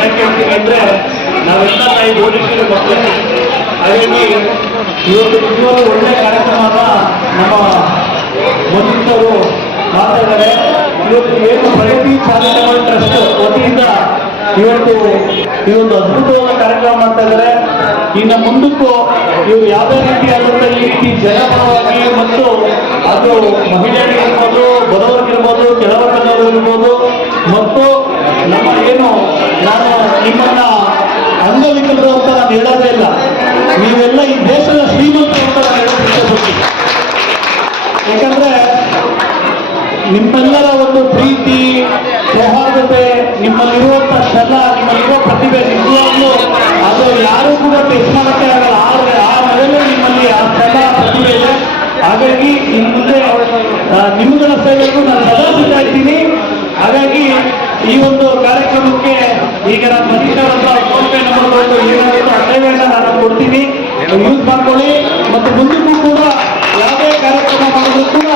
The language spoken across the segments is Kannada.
ಯಾಕೆ ಹೇಳ್ತೀನಿ ಅಂದ್ರೆ ನಾವೆಲ್ಲ ತಾಯಿ ಭುವನೇಶ್ವರಿ ಮಕ್ಕಳು. ಹಾಗಾಗಿ ಇವತ್ತು ಒಳ್ಳೆ ಕಾರ್ಯಕ್ರಮನ ನಮ್ಮ ಮಂತ್ರಿಗಳು ಮಾಡ್ತಾ ಇದ್ದಾರೆ. ಇವತ್ತು ಏನು ಪ್ರಗತಿ ಚಾರಿಟಬಲ್ ಟ್ರಸ್ಟ್ ವತಿಯಿಂದ ಇವತ್ತು ಈ ಒಂದು ಅದ್ಭುತವಾದ ಕಾರ್ಯಕ್ರಮ ಮಾಡ್ತಾ ಇದ್ದಾರೆ. ಇನ್ನು ಮುಂದಕ್ಕೂ ಇವರು ಯಾವುದೇ ರೀತಿಯಾದಂಥ ಈ ರೀತಿ ಜನಪರವಾಗಿ ಮತ್ತು ಅದು ಮಹಿಳೆಯರಿಗಿರ್ಬೋದು, ಬಡವರಿಗಿರ್ಬೋದು, ಕೆಳವರ್ಗದವರಿಗಿರ್ಬೋದು ಮತ್ತು ನಮ್ಮ ಏನು ನಾನು ನಿಮ್ಮನ್ನ ಅಂಗವಿಕಲರು ಅಂತ ನಾನು ಹೇಳೋದೇ ಇಲ್ಲ, ನೀವೆಲ್ಲ ಈ ದೇಶದ ಶ್ರೀಮಂತರು ಅಂತ ನಾನು ಹೇಳೋದು ಇಷ್ಟಪಡ್ತೀನಿ. ಯಾಕಂದ್ರೆ ನಿಮ್ಮೆಲ್ಲರ ಒಂದು ಪ್ರೀತಿ, ಸೌಹಾರ್ದತೆ, ನಿಮ್ಮಲ್ಲಿರುವಂಥ ಛಲ, ನಿಮ್ಮಲ್ಲಿರುವ ಪ್ರತಿಭೆ ನಿಜವಾಗ್ಲೂ ಅದು ಯಾರೂ ಕೂಡ ಟೆಸ್ಟ್ ಮಾಡೋಕ್ಕೆ ಆಗಲ್ಲ. ಆದರೆ ಆ ಮೊದಲೇ ನಿಮ್ಮಲ್ಲಿ ಆ ಛಲ, ಪ್ರತಿಭೆ ಇದೆ. ಹಾಗಾಗಿ ಇನ್ನು ಮುಂದೆ ನಿಮ್ಮಗಳ ಸೇವೆಗೂ ನಾನು ಸದಾ ಸಿದ್ಧ ಇದ್ದೀನಿ. ಹಾಗಾಗಿ ಈ ಒಂದು ಕಾರ್ಯಕ್ರಮಕ್ಕೆ ಈಗ ನಾನು ಮನುಷ್ಯರಂತ ಫೋನ್ ಪೇ ನಂಬರ್ ಕೊಟ್ಟು ಏನಾದರೂ ಆ ಸೇವೆಯನ್ನು ನಾನು ಕೊಡ್ತೀನಿ, ಯೂಸ್ ಮಾಡ್ಕೊಳ್ಳಿ. ಮತ್ತು ಮುಂದಕ್ಕೂ ಕೂಡ ಯಾವುದೇ ಕಾರ್ಯಕ್ರಮ ಮಾಡೋದು ಕೂಡ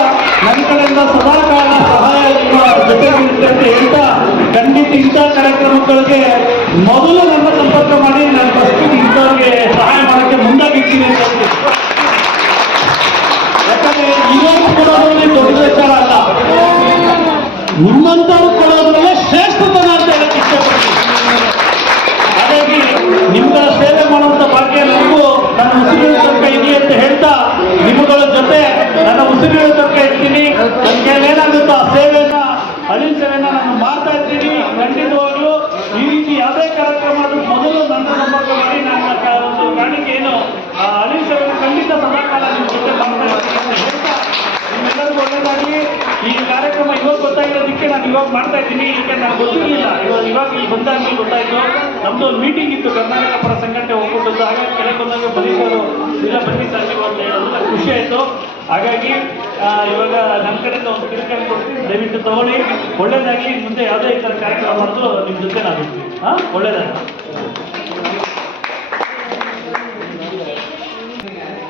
ನನ್ನ ಕಡೆಯಿಂದ ಸದಾ ಕಾಲ ಸಹಾಯ ನಿಮ್ಮ ಜೊತೆಗಿರುತ್ತೆ ಅಂತ ಹೇಳ್ತಾ, ಖಂಡಿತ ಇಂಥ ಕಾರ್ಯಕ್ರಮಗಳಿಗೆ ಮೊದಲು ನನ್ನ ಸಂಪರ್ಕ ಮಾಡಿ, ನಾನು ಫಸ್ಟ್ ಇಂಥವ್ರಿಗೆ ಸಹಾಯ ಮಾಡೋಕ್ಕೆ ಮುಂದಾಗಿರ್ತೀನಿ ಅಂತ ಹೇಳ್ತೀನಿ. ಯಾಕಂದ್ರೆ ಇರೋರು ಕೊಡೋದ್ರಲ್ಲಿ ದೊಡ್ಡ ವಿಚಾರ ಅಲ್ಲ, ನಿಮ್ಮಂಥವ್ರು ಕೊಡೋದ್ರಲ್ಲೇ ಶ್ರೇಷ್ಠತನ ಅಂತ ಹೇಳಕ್ಕೆ ಇಷ್ಟಪಡ್ತೀನಿ. ಹಾಗಾಗಿ ನಿಮ್ಗಳ ಸೇವೆ ಮಾಡುವಂಥ ಭಾಗ್ಯ ನನಗೂ ನನ್ನ ಉಸಿರಿನ ತನಕ ಇದೆಯೇ ಅಂತ ಹೇಳ್ತಾ, ನಿಮ್ಮಗಳ ಜೊತೆ ನನ್ನ ಉಸಿರಿನ ತನಕ ಇರ್ತೀನಿ. ನನಗೆ ಏನಾಗುತ್ತೋ ಆ ಸೇವೆಯನ್ನ, ಅಳಿಲ್ ಸೇವೆಯನ್ನ ನಾನು ಮಾಡ್ತಾ ಇರ್ತೀನಿ. ಖಂಡಿತವಾಗ್ಲೂ ಈ ರೀತಿ ಯಾವುದೇ ಕಾರ್ಯಕ್ರಮ ಆದ್ರೂ ಮೊದಲು ನನ್ನ ಸಂಪರ್ಕ ಮಾಡಿ ನನ್ನ ಒಂದು ಕಾಣಿಕೆ ಏನು ಅಳಿಲ್ ಸೇವೆ ಖಂಡಿತ ಸದಾಕಾಲ ನಿಮ್ಮ ಜೊತೆ ಮಾಡ್ತಾ ಇರ್ತೀನಿ ಅಂತ ಹೇಳ್ತಾ, ನಿಮ್ಮೆಲ್ಲರಿಗೂ ಒಳ್ಳೆಯದಾಗಲಿ. ಈ ಕಾರ್ಯಕ್ರಮ ಇವಾಗ ಗೊತ್ತಾಗಿರೋದಕ್ಕೆ ನಾನು ಇವಾಗ ಮಾಡ್ತಾ ಇದ್ದೀನಿ. ಈಗ ನನಗೆ ಗೊತ್ತಿರಲಿಲ್ಲ, ಇವಾಗ ಇಲ್ಲಿ ಬಂದಾಗಲಿ ಗೊತ್ತಾಯಿತು. ನಮ್ಮದು ಒಂದು ಮೀಟಿಂಗ್ ಇತ್ತು ಕರ್ನಾಟಕ ಪರ ಸಂಘಟನೆ ಒಕ್ಕೂಟದ್ದು. ಹಾಗಾಗಿ ಕೆಳಗೆ ಬಂದಾಗ ಮನುಷ್ಯರು ಇಲ್ಲ ಬನ್ನಿ ಸರ್ ನೀವು ಅಂತ ಹೇಳೋದು ನನಗೆ ಖುಷಿ ಆಯಿತು. ಹಾಗಾಗಿ ಇವಾಗ ನನ್ನ ಕಡೆಯಿಂದ ಒಂದು ಕಿರಿಕಾಯಿ ಕೊಡ್ತೀನಿ, ದಯವಿಟ್ಟು ತಗೊಳ್ಳಿ. ಒಳ್ಳೇದಾಗಿ ಮುಂದೆ ಯಾವುದೇ ಈ ಥರ ಕಾರ್ಯಕ್ರಮ ಮಾಡಿದ್ರು ನಿಮ್ಮ ಜೊತೆ ನಾನು ಇರ್ತೀನಿ. ಒಳ್ಳೇದಾಗಿ.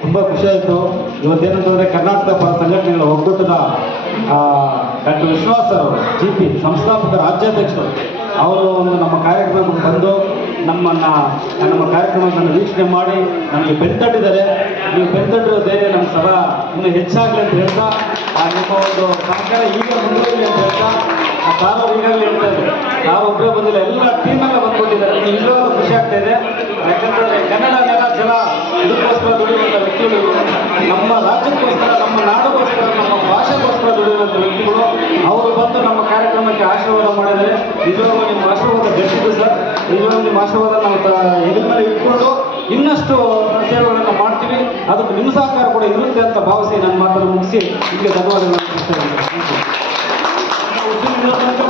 ತುಂಬ ಖುಷಿಯಾಯಿತು. ಇವತ್ತೇನಂತಂದರೆ ಕರ್ನಾಟಕ ಪರ ಸಂಘಟನೆಗಳ ಒಕ್ಕೂಟದ ಡಾಕ್ಟರ್ ವಿಶ್ವಾಸರು GP ಸಂಸ್ಥಾಪಕ ರಾಜ್ಯಾಧ್ಯಕ್ಷರು ಅವರು ಒಂದು ನಮ್ಮ ಕಾರ್ಯಕ್ರಮಕ್ಕೆ ಬಂದು ನಮ್ಮ ಕಾರ್ಯಕ್ರಮವನ್ನು ವೀಕ್ಷಣೆ ಮಾಡಿ ನಮಗೆ ಬೆಂತಟ್ಟಿದ್ದಾರೆ. ನೀವು ಬೆಂತಟ್ಟಿರೋದೇ ನಮ್ಮ ಸದಾ ಇನ್ನೂ ಹೆಚ್ಚಾಗಲಿ ಅಂತ ಹೇಳ್ತಾ, ನಿಮ್ಮ ಒಂದು ಸಹಕಾರ ಈಗ ಮುಂದುವರಿಲಿ ಅಂತ ಹೇಳ್ತಾ, ಆ ತಾವು ಈಗಾಗಲೇ ಹೇಳ್ತಾ ಇದ್ದಾರೆ, ನಾವು ಒಬ್ಬರೇ ಬಂದಿಲ್ಲ, ಎಲ್ಲ ಟೀಮೆಲ್ಲ ಬಂದ್ಕೊಟ್ಟಿದ್ದಾರೆ. ನಿಜವಾಗ್ಲೂ ಖುಷಿ ಆಗ್ತಾ ಇದೆ. ಯಾಕಂದರೆ ಕನ್ನಡ ನೆಲ ಜಲ ಇದಕ್ಕೋಸ್ಕರ ದುಡಿಯುವಂಥ ವ್ಯಕ್ತಿಗಳು, ನಮ್ಮ ರಾಜ್ಯಕ್ಕೋಸ್ಕರ, ನಮ್ಮ ನಾಡಿಗೋಸ್ಕರ, ನಮ್ಮ ಭಾಷೆಗೋಸ್ಕರ ದುಡಿಯುವಂಥ ವ್ಯಕ್ತಿಗಳು ಅವರು ಬಂದು ನಮ್ಮ ಕಾರ್ಯಕ್ರಮಕ್ಕೆ ಆಶೀರ್ವಾದ ಮಾಡಿದರೆ ನಿಜವಾಗ್ಲೂ ನಿಮ್ಮ ಆಶೀರ್ವಾದ ಬೆಳೆಸಿದ್ದು ಸರ್. ನಿಜವಾಗ್ಲೂ ನಿಮ್ಮ ಆಶೀರ್ವಾದ ನಾವು ಹೆಗಲ ಮೇಲೆ ಇಟ್ಕೊಂಡು ಇನ್ನಷ್ಟು ಸೇವೆಗಳನ್ನು ಮಾಡ್ತೀವಿ. ಅದಕ್ಕೆ ನಿಮ್ಮ ಸಹಕಾರ ಕೂಡ ಇರುತ್ತೆ ಅಂತ ಭಾವಿಸಿ ನನ್ನ ಮಾತನ್ನು ಮುಗಿಸಿ ನಿಮಗೆ ಧನ್ಯವಾದಗಳನ್ನು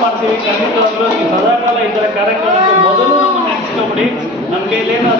ಮಾಡ್ತೀವಿ. ಖಂಡಿತವಾಗ್ಲೂ ಸದಾಕಾಲ ಈ ಥರ ಕಾರ್ಯಕ್ರಮಕ್ಕೆ ಮೊದಲು ನಮ್ಮ ನೆನೆಸ್ಕೊಬಿಡಿ. ನಮಗೆ ಇಲ್ಲೇನೋ